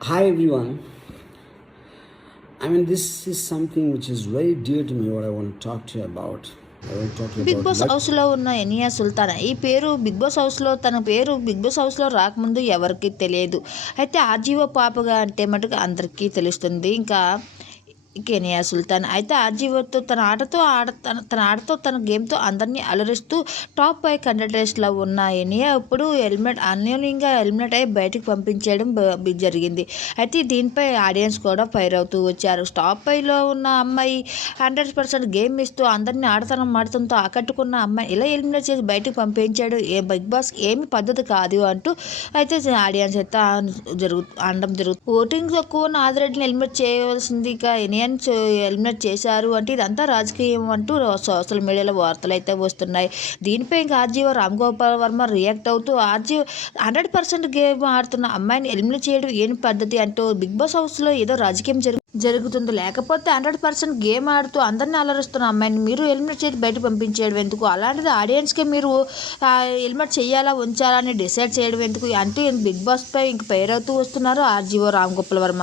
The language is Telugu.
Hi everyone. I mean, this is something which is very dear to me. What I want to talk to you about. Bigg Boss హౌస్లో ఉన్న ఎనియా సుల్తానా ఈ పేరు బిగ్ బాస్ హౌస్లో తన పేరు బిగ్ బాస్ హౌస్లో రాకముందు ఎవరికి తెలియదు అయితే ఆర్జీవో పాపగా అంటే మటుకు అందరికీ తెలుస్తుంది ఇంకా కెనియా సుల్తాన్. అయితే ఆర్జీవోతో తన ఆటతో ఆడ తన తన ఆటతో తన గేమ్తో అందరినీ అలరిస్తూ టాప్ ఫైవ్ కంటెంటెంట్స్లో ఉన్న ఎనియా ఇప్పుడు హెల్మెట్ అన్యోన్యంగా హెల్మెట్ అయ్యి బయటకు పంపించేయడం జరిగింది. అయితే దీనిపై ఆడియన్స్ కూడా ఫైర్ అవుతూ వచ్చారు. టాప్ ఫైవ్లో ఉన్న అమ్మాయి హండ్రెడ్ పర్సెంట్ గేమ్ ఇస్తూ అందరినీ ఆడతనం ఆడతంతో ఆకట్టుకున్న అమ్మాయి ఇలా ఎలిమినేట్ చేసి బయటకు పంపించాడు? ఏ బిగ్ బాస్ ఏమి పద్ధతి కాదు అంటూ అయితే ఆడియన్స్ అయితే జరుగు అనడం జరుగుతుంది ఓటింగ్ తక్కువ ఉన్న ఆదిరెడ్డిని హెల్మెట్ చేయవలసింది ఇక ఎనియన్ ఎలిమినేట్ చేశారు. అంటే ఇదంతా రాజకీయం అంటూ సోషల్ మీడియాలో వార్తలు అయితే వస్తున్నాయి. దీనిపై ఇంకా ఆర్జీఓ రామ్ గోపాల్ వర్మ రియాక్ట్ అవుతూ ఆర్జీఓ హండ్రెడ్ పర్సెంట్ గేమ్ ఆడుతున్న అమ్మాయిని ఎలిమినేట్ చేయడం ఏం పద్ధతి అంటూ బిగ్ బాస్ హౌస్లో ఏదో రాజకీయం జరుగు జరుగుతుంది. లేకపోతే హండ్రెడ్ పర్సెంట్ గేమ్ ఆడుతూ అందరిని అలరిస్తున్న అమ్మాయిని మీరు ఎలిమినేట్ చేసి బయట పంపించేయడం ఎందుకు? అలాంటిది ఆడియన్స్కి మీరు ఎలిమినేట్ చేయాలా ఉంచాలా అని డిసైడ్ చేయడం ఎందుకు? అంటే బిగ్ బాస్పై ఇంక పేరవుతూ వస్తున్నారు ఆర్జీఓ రామ్ గోపాల్ వర్మ.